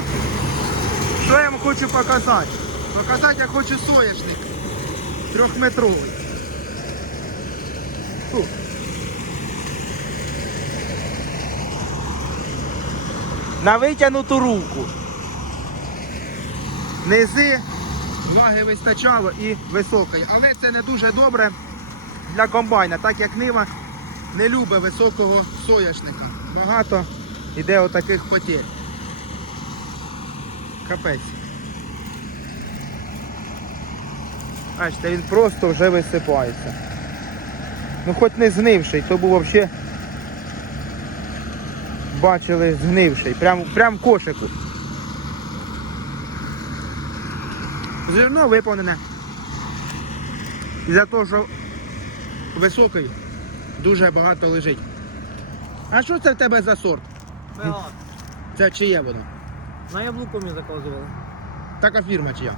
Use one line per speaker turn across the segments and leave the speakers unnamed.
привіт! Що я вам хочу показати? Показати я хочу соняшник трьохметровий. На витягнуту руку. Низи ваги вистачало і високої. Але це не дуже добре для комбайна, так як нива не любить високого соняшника. Багато йде отаких потерь. Капець. Бачите, він просто вже висипається. Ну хоч не згнивший, то був взагалі бачили згнивший. Прям, прям в кошику. Зерно виповнене. Із-за того, що високий, дуже багато лежить. А що це в тебе за сорт? Це чиє воно?
На яблуко мені заказували.
Така фірма чия?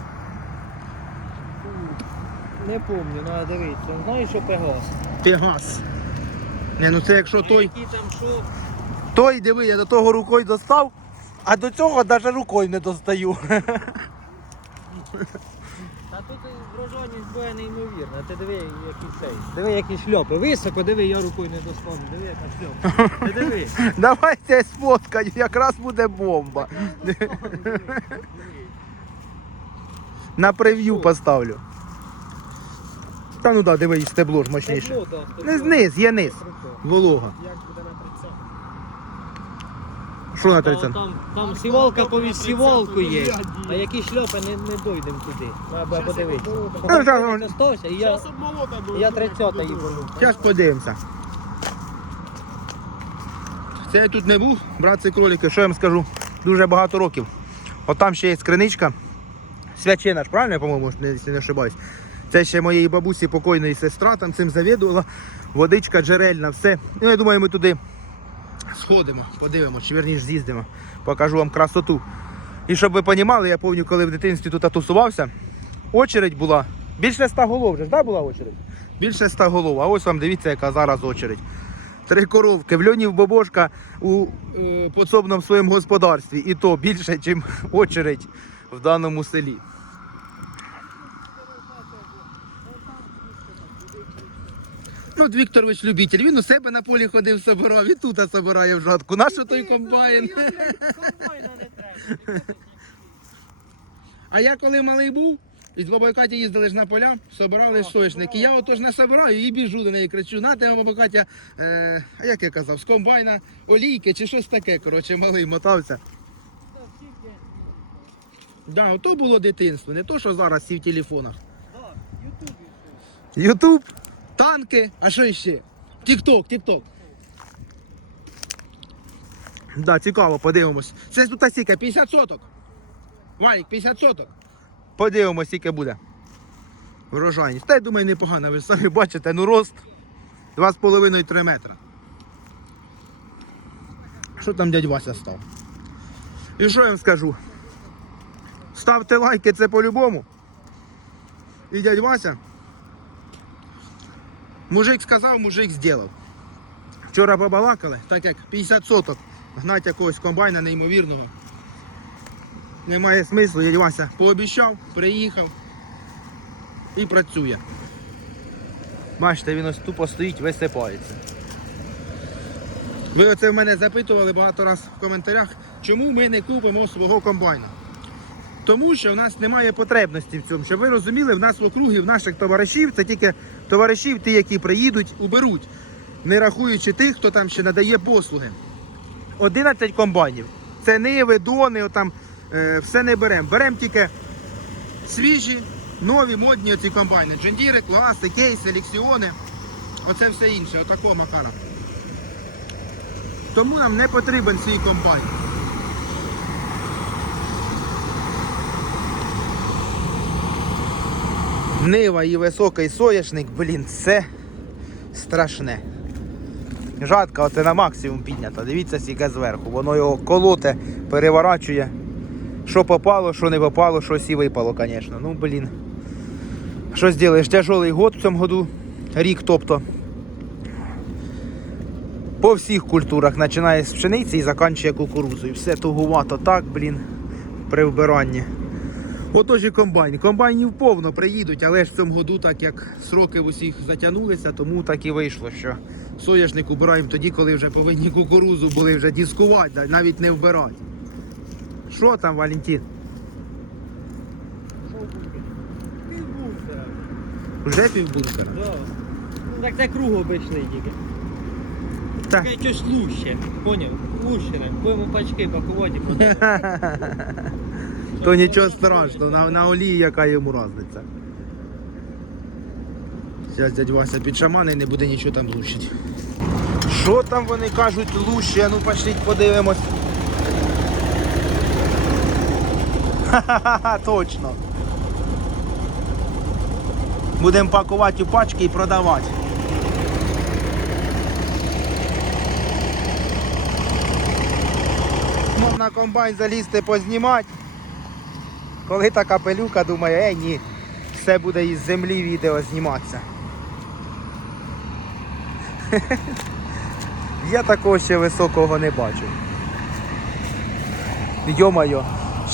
Не пам'ятаю, треба дивитися. Знаєш, що Пегас?
Пегас. Не, ну це якщо той.
Які там що?
Той, диви, я до того рукою достав, а до цього навіть рукою не достаю.
Та тут врожайність буде неймовірна. Ти диви, які цей. Диви, які шльопи. Високо, диви, я рукою не достану. Диви, яка шльопа. Ти диви.
Давайте я сфоткаю, якраз буде бомба. На прев'ю поставлю. Та ну да, диви, і стебло ж мощніше. Не низ, є низ. Волога.
Як буде на 30?
Що на
Та
30?
Там, там сівалка повіз сівалку є, а які шльопи не, не дойдемо туди. Треба подивитися.
Ну,
Поки
ну.
остався, і я, я 30 їбану.
Зараз подивимося. Це я тут не був, братці кролики, що я вам скажу? Дуже багато років. От там ще є скриничка. Свячена ж, правильно я, по-моєму, не- якщо не ошибаюсь. Це ще моєї бабусі покойної сестра там цим завідувала. Водичка джерельна, все. Ну, я думаю, ми туди сходимо, подивимося, чи верніше з'їздимо. Покажу вам красоту. І щоб ви розуміли, я пам'ятаю, коли в дитинстві тут тусувався, очередь була. Більше ста голов вже да, була очередь? Більше ста голов. А ось вам дивіться, яка зараз очередь. Три коровки, в льонів бобошка у е, подсобному своєму господарстві. І то більше, ніж очередь в даному селі. Ну, от Вікторович любитель, він у себе на полі ходив, собирав, і тут собирає в жатку. Нащо той комбайн?
Комбайна не треба.
А я коли малий був, із бабою Каті їздили ж на поля, собирали соняшники. Я отож не собираю і біжу до неї, кричу, на тебе, баба Катя, е, а як я казав, з комбайна олійки чи щось таке, коротше, малий мотався. Да, ото було дитинство, не то, що зараз всі в телефонах.
Так, Ютуб
Ютуб, танки, а що ще? Тік-ток, тік-ток. Да, цікаво, подивимось. Це тут стільки, 50 соток. Валік, 50 соток. Подивимось, скільки буде. Врожайність. Та я думаю, непогано, ви самі бачите, ну рост 2,5-3 метра. Що там дядь Вася став? І що я вам скажу? Ставте лайки, це по-любому. І дядь Вася Мужик сказав, мужик зробив. Вчора побалакали, так як 50 соток гнать якогось комбайна неймовірного. Немає смислу, дядь Вася пообіцяв, приїхав і працює. Бачите, він ось тупо стоїть, висипається. Ви оце в мене запитували багато разів в коментарях, чому ми не купимо свого комбайна. Тому що в нас немає потребності в цьому. Щоб ви розуміли, в нас в округі, в наших товаришів, це тільки товаришів, ті, які приїдуть, уберуть, не рахуючи тих, хто там ще надає послуги. 11 комбайнів. Це ниви, дони, отам, е, все не беремо. Беремо тільки свіжі, нові, модні оці комбайни. Джендіри, класи, кейси, лексіони. Оце все інше, отакого макара. Тому нам не потрібен свій комбайн. Нива і високий соняшник, блін, це страшне. Жатка оце на максимум піднята. Дивіться, скільки зверху. Воно його колоте, переворачує. Що попало, що не попало, щось і випало, звісно. Ну, блін. Що зробиш? Тяжелий год в цьому году, рік, тобто. По всіх культурах починає з пшениці і закінчує кукурузою. Все тугувато так, блін. при вбиранні. Отож і комбайн. Комбайнів повно приїдуть, але ж в цьому году, так як сроки в усіх затягнулися, тому так і вийшло, що соняшник убираємо тоді, коли вже повинні кукурузу були вже дискувати, навіть не вбирати. Що там, Валентин?
Що? Півбункера.
Вже півбункер?
Да. Ну так це круг обичний тільки.
Так.
Таке щось луще. Поняв? Луще. Будемо пачки пакувати.
То нічого страшного, на, на олії яка йому разниця. Зараз дядь Вася під шамани не буде нічого там лущити. Що там вони кажуть луще? Ну пошліть подивимось. Ха-ха-ха, точно. Будемо пакувати у пачки і продавати. Можна на комбайн залізти познімати. Коли та капелюка думає, ей ні, все буде із землі відео зніматися. Я такого ще високого не бачу. Йо-моє,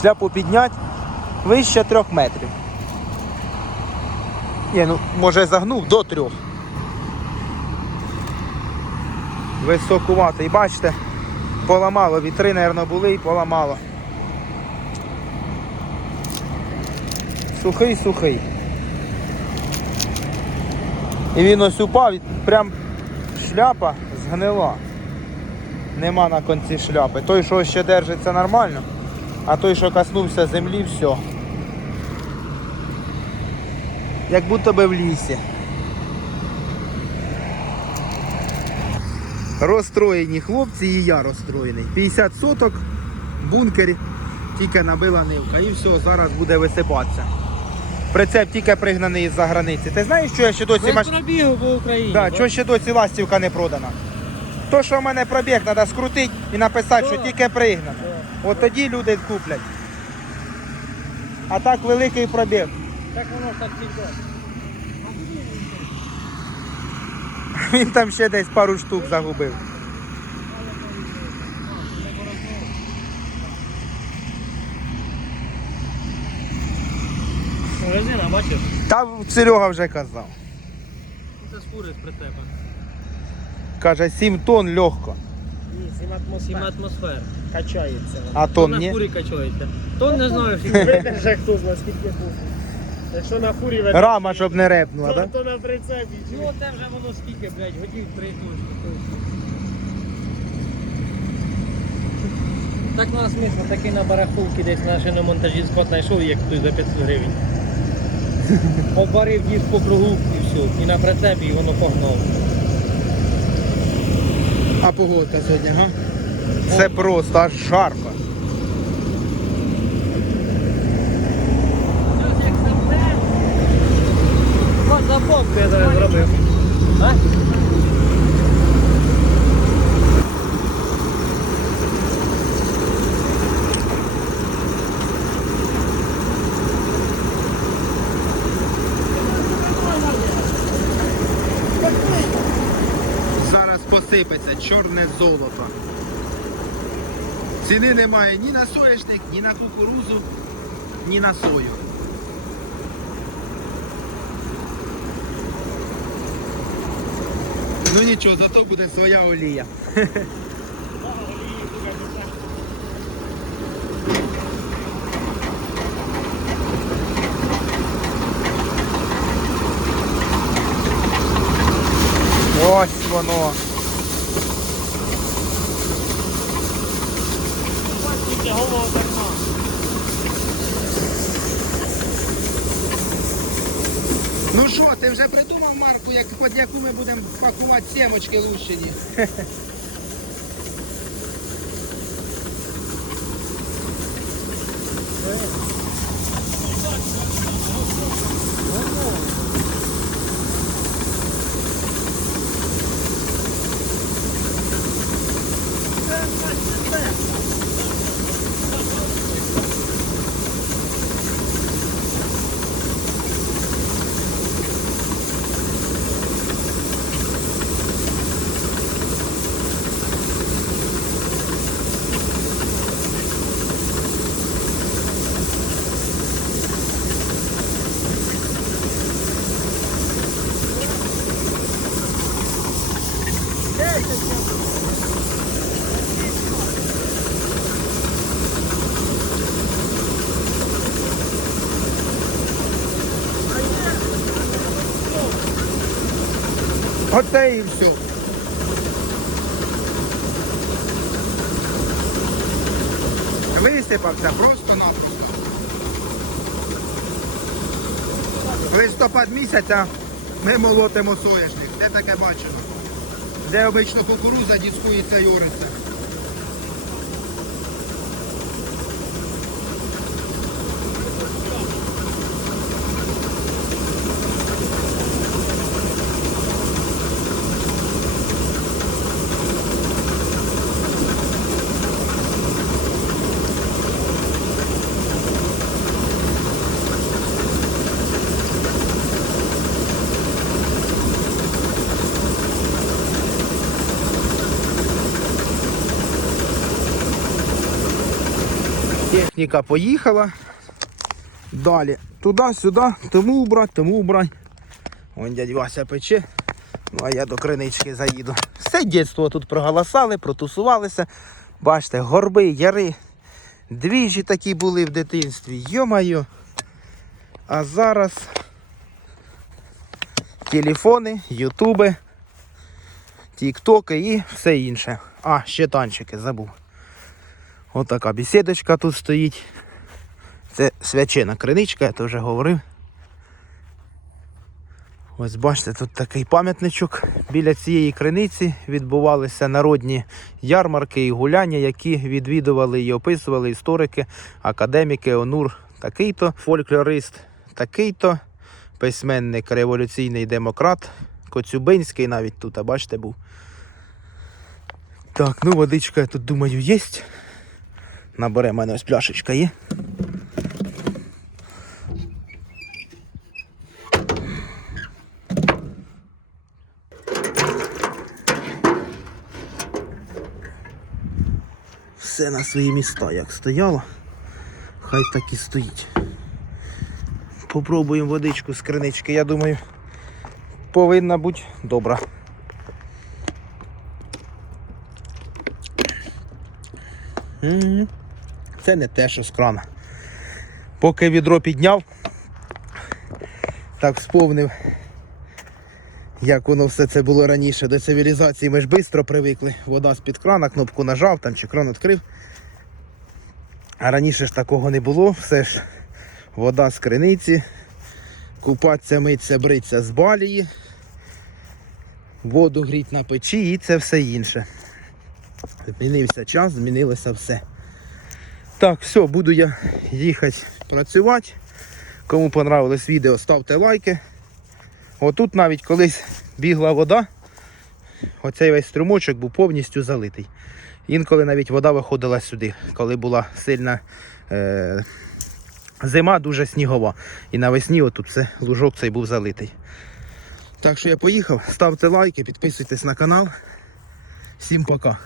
шляпу підняти вище трьох метрів. Ні, ну може загнув до трьох. Високуватий, бачите, поламало, вітри, мабуть, були і поламало. Сухий, сухий. І він ось упав, і прям шляпа згнила. Нема на кінці шляпи. Той, що ще держиться нормально, а той, що коснувся землі, все. Як будто би в лісі. Розстроєні хлопці і я розстроєний. 50 соток, бункер, тільки набила нивка. І все, зараз буде висипатися. Прицеп тільки пригнаний з-за границі. Ти знаєш, що я ще досі маш...
пробігу по Україні.
да, що ще досі ластівка не продана? То, що в мене пробіг, треба скрутити і написати, що тільки пригнано.
Да.
От тоді люди куплять. А так великий пробіг.
Так воно ж так тільки.
Він там ще десь пару штук загубив.
Резина, бачиш?
Та Серега вже казав.
Це скури з прицепа.
Каже, 7 тонн легко.
Ні, 7
Сім
атмосфер
атмосфер.
качається.
А
То
тонн
на
ні?
фурі качається. То не знаю, скільки.
Видержа хто знає, скільки був. Якщо на фурі веде,
Рама, щоб не репнула,
то,
так?
то на прицепі. чи-
Ну це вже воно скільки, блядь, годів три точно. Так на смисл, такий на бараховці десь на шиномонтажі спот знайшов, як той за 500 гривень. Обварив їх по кругу і все. І на прицепі, і воно погнало.
А погодка сьогодні, га? Це просто аж жарко.
От запомки я зараз зробив. А?
Зараз посипеться чорне золото. Ціни немає ні на соняшник, ні на кукурузу, ні на сою. Ну нічого, зато буде своя олія. Ось воно. пакувати семочки лущені. Thank you. Оце і все. Висипався просто-напросто. Листопад місяця ми молотимо соняшник. Де таке бачено? Де обично кукуруза дискується і. Техніка поїхала. Далі. Туди-сюди, тому убрать, тому убрать. Вон дядь Вася пече. Ну а я до кринички заїду. Все дитинство тут проголосали, протусувалися. Бачите, горби, яри. Двіжі такі були в дитинстві. Йо-майо. А зараз телефони, ютуби, тіктоки і все інше. А, ще танчики забув. Отака бесідочка тут стоїть. Це свячена криничка, я то вже говорив. Ось бачите, тут такий пам'ятничок. Біля цієї криниці відбувалися народні ярмарки і гуляння, які відвідували і описували історики, академіки, онур такий-то, фольклорист такий-то, письменник революційний демократ, Коцюбинський навіть тут, а бачите, був. Так, ну водичка я тут думаю є. Набере в мене ось пляшечка є. Все на свої міста як стояло, хай так і стоїть. Попробуємо водичку з кринички, я думаю, повинна бути добра. М, Це не те, що з крана. Поки відро підняв, так сповнив, як воно все це було раніше до цивілізації. Ми ж швидко привикли. Вода з-під крана, кнопку нажав там чи кран відкрив. А раніше ж такого не було, все ж вода з криниці, купатися, митися, бритися з балії, воду гріть на печі і це все інше. Змінився час, змінилося все. Так, все, буду я їхати працювати. Кому понравилось відео, ставте лайки. Отут навіть колись бігла вода, оцей весь струмочок був повністю залитий. Інколи навіть вода виходила сюди, коли була сильна е- зима, дуже снігова. І навесні отут все, лужок цей був залитий. Так що я поїхав, ставте лайки, підписуйтесь на канал. Всім пока.